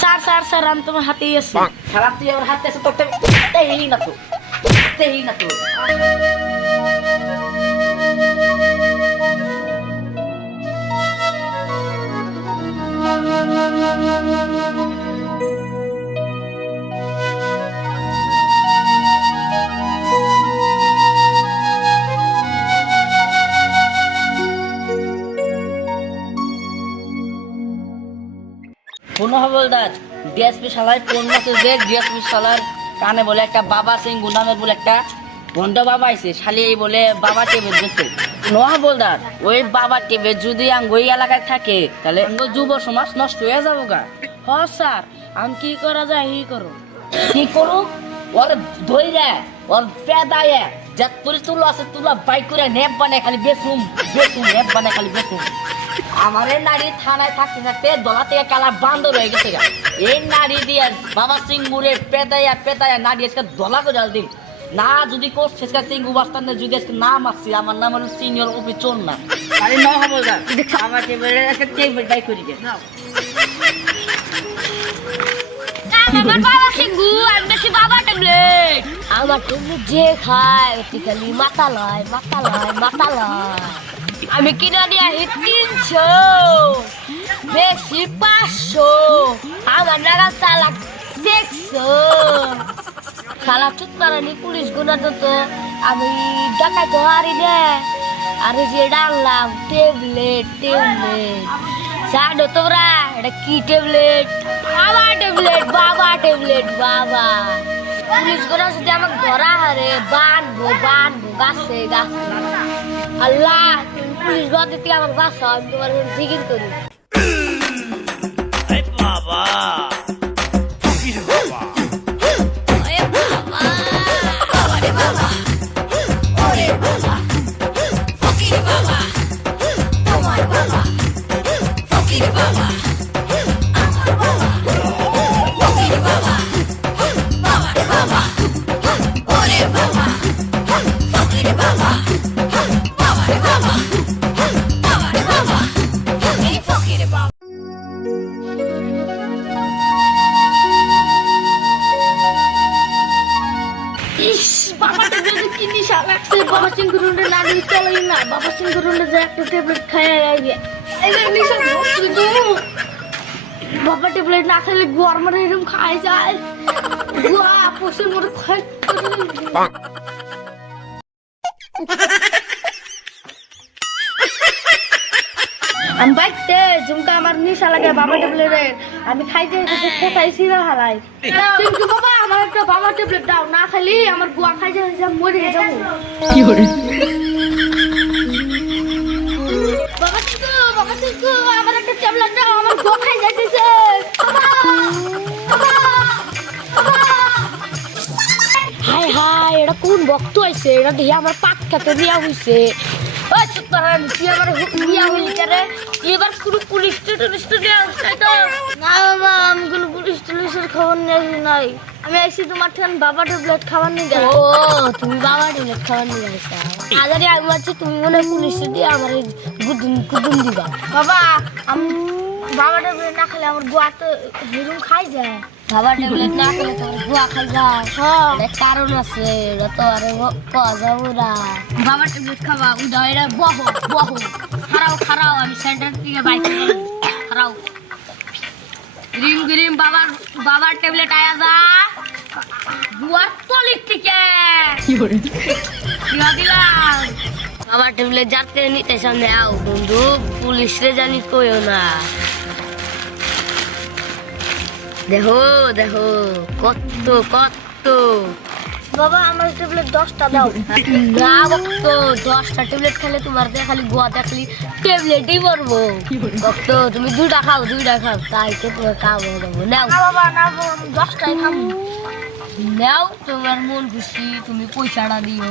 sar sar sar antum hati sar salam tu ya, yang hati setok tem tehi natu tehi natu কোনো হবলদার, DSP শালায় কোন মাসে যে DSP শালার কানে বলে একটা বাবা সিং গুন্ডামের বলে একটা বন্ধ বাবা আইছে, শালি এই বলে বাবা টেবে দিচ্ছে নোয়া বলদার ওই বাবা টেবে যদি আঙ্গ ওই এলাকায় থাকে, তাহলে যুব সমাজ নষ্ট হয়ে যাব গা। হ স্যার, আমি কি করা যায় ই করো কি করু ওর ধরে যায় ওর পেদায় যত পুলিশ তুলো আছে, তুলা বাইক করে নেপ বানায় খালি বেসুম বেসুম নেপ বানায় খালি বেসুম আমার এই নারী থানায় থাকতে থাকতে দলা থেকে কালা বান্দর হয়ে গেছে গা। এই নারী দিয়ে বাবা সিংগুরে পেদায়া পেদায়া নারী আজকে দলা করে দিন না যদি কোর্স শেষকা সিংহু বাস্তানে যদি আজকে নাম আসছে আমার নাম হলো সিনিয়র অফি চোর না আরে না হব গা আমার টেবিলে একটা টেবিল বাই করি নাও। আমার বাবা বেশি আমার যে খায় খালি মাথা লয় মাথা লয় মাথা লয় আমি কিনা দিয়ে আহি তিনশো বেশি পাঁচশো। আমার নাগা চালাক দেখছ। খালা চুত মারানি পুলিশ গুনা তো আমি ডাকাই তো হারি নে। আর যে ডাললাম ট্যাবলেট ট্যাবলেট জানো তোমরা, এটা কি ট্যাবলেট বাবা ট্যাবলেট বাবা ট্যাবলেট বাবা। পুলিশ গুনা যদি আমাকে ধরা হারে, বানবো বানবো, গাছে গাছে। আল্লাহ পুলিশ গতে থেকে আমার বাসা আমি তোমার করি। ইস লাগছে বাবা সিংগুরুন্ডে না নিয়ে চলেই না। বাবা সিংগুরুন্ডে যে একটা ট্যাবলেট খাইয়ে আইবে। বাবা ট্যাবলেট না খেলে গোয়ার মরে এরকম খাই যায়। গোয়া পশুর মরে খাই আমি বাইতে ঝুমকা আমার নিশা লাগে বাবা ট্যাবলেটের আমি খাইতে কোথায় সিরা হারাই। কিন্তু বাবা আমার একটা বাবা ট্যাবলেট দাও। না খালি আমার গোয়া খাইতে মরে যাব বাবা চিকু বাবা চিকু আমার একটা ট্যাবলেট দাও। আমার খাই যাইতেছে। হাই হাই এটা কোন ভক্ত আইছে? এটা দিয়ে আমার পাক খেতে দিয়া হইছে। ওই করেন তুই আমার দিয়া হইলি কেরে এবার কোনো পুলিশ টুলিশ তো দেওয়া তো না। বাবা আমি কোনো পুলিশ টুলিশের খবর নেই নাই। আমি আইছি তোমার ঠান বাবা ট্যাবলেট খাবার নিয়ে ও তুমি বাবা ট্যাবলেট খাবার নিয়ে আইছা আজারে আমি তুমি মনে পুলিশ দিয়ে আমার গুদুম গুদুম দিবা। বাবা আমি বাবা ট্যাবলেট না খেলে আমার গোয়া তো হিরুম খাই যায়। ট্যাবলেট না খেলে গোয়া খাই যায় হ্যাঁ কারণ আছে এটা তো আর যাব না। ট্যাবলেট খাবা উদা এটা বহ বহ খারাও খারাও আমি সেন্টার থেকে বাইক খারাও। রিম গিরিম বাবার বাবার ট্যাবলেট আয়া যা। বুয়ার তলির থেকে। দিয়া দিলাম। বাবার ট্যাবলেট যাতে নিতে সামনে আও বন্ধু পুলিশরে জানি কইও না। দেখো দেখো কত কত বাবা আমার ট্যাবলেট দশটা দাও না ভক্ত দশটা ট্যাবলেট খেলে তোমার দিয়ে খালি গোয়া দেখলি ট্যাবলেটই পড়ব ভক্ত তুমি দুইটা খাও দুইটা খাও তাই তো তোমার কাম হয়ে যাব নাও বাবা না দশটাই খাব নাও তোমার মন খুশি তুমি পয়সাটা দিও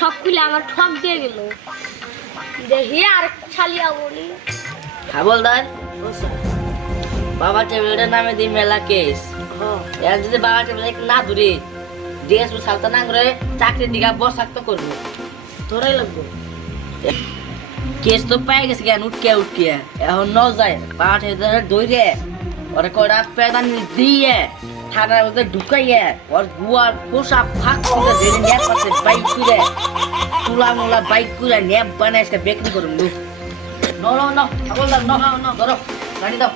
তেমন একটা সব খুলে আমার ঠক দিয়ে গেল। দেখি আর শালিয়া বলি। হাবলদার বাবা টেবিলের নামে দিই মেলা কেস। এর যদি বাবা টেবিল না ধরে ডিএস সালতা না করে চাকরির দিকে বসাক্ত করব। তোরাই লাগবো। কেস তো পাই গেছে জ্ঞান উঠকে উঠকে এখন ন যায় বাবা টেবিল দৌড়ে ওরে কয়টা পেদান দিয়ে থানার মধ্যে ঢুকাইয়ে ওর গুয়ার পোশাক ফাঁক করে ধরে নেপ আছে বাইক করে তুলা মুলা বাইক করে নেপ বানাই বিক্রি করুন No, no, no. Habolদার, no, no, no. ধরো, গাড়ি দাও।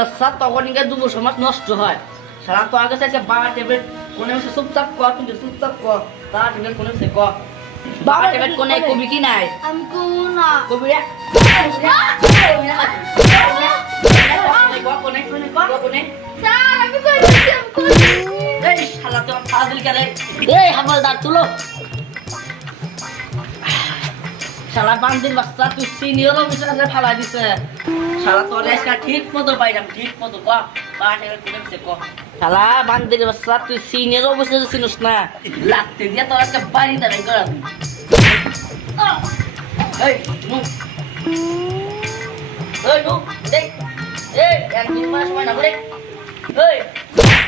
বাচ্চা তখন ইনকা যুব সমাজ নষ্ট হয়। সারা তো আগে চাইছে বাবা টেবিল কোনে বসে চুপচাপ ক কিন্তু চুপচাপ ক তার টেবিল কোনে বসে ক। বাবা টেবিল কোনে কবি কি নাই? আমি কোন কবি রে। এই হাবলদার তুলো। শালা বান্দির বাচ্চা, তুই সিনিয়র অফিসারে ফালা দিছে। শালা তোর আজকে ঠিক মতো পাইলাম, ঠিক মতো, ক? শালা বান্দির বাচ্চা, তুই সিনিয়র অফিসারে চিনিস না। লাগতে দিয়ে তোর আজকে বাড়ি দাঁড়াই করাম। এই, নু। এই, নু, দেখ। এই একদিন মাস সময় না বলে এই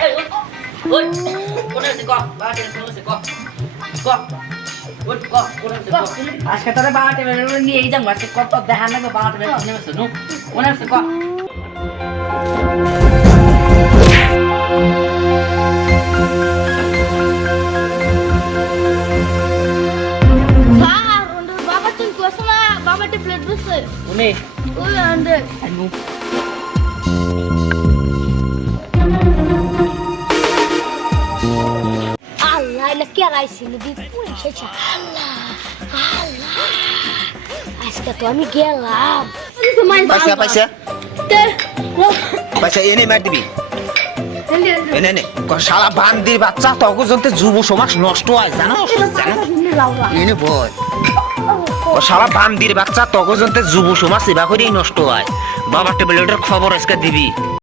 এই, ওই ওই, কোনে বসে ক? পাটে কোনে বসে ক? ক? আজকে তোরে বাবাটে বেরোলে নিয়ে এই যাম আজকে কত দেখা লাগবে বাবাটে বেরোলে কোনে বসে নু কোনে বসে ক স্যার ওদের বাবা তুই কোসা রাইছি নদী পুলিশ এসে আল্লাহ আল্লাহ আজকে তো আমি গেলাম। পয়সা পয়সা পয়সা এনে মার দিবি। এনে নে শালা বান্দির বাচ্চা তখন জনতে যুব সমাজ নষ্ট হয় জানো? জানো? এনে বল ও শালা বান্দির বাচ্চা তখন জনতে যুব সমাজ সেবা করেই নষ্ট হয়। বাবার টেবিলের খবর আজকে দিবি।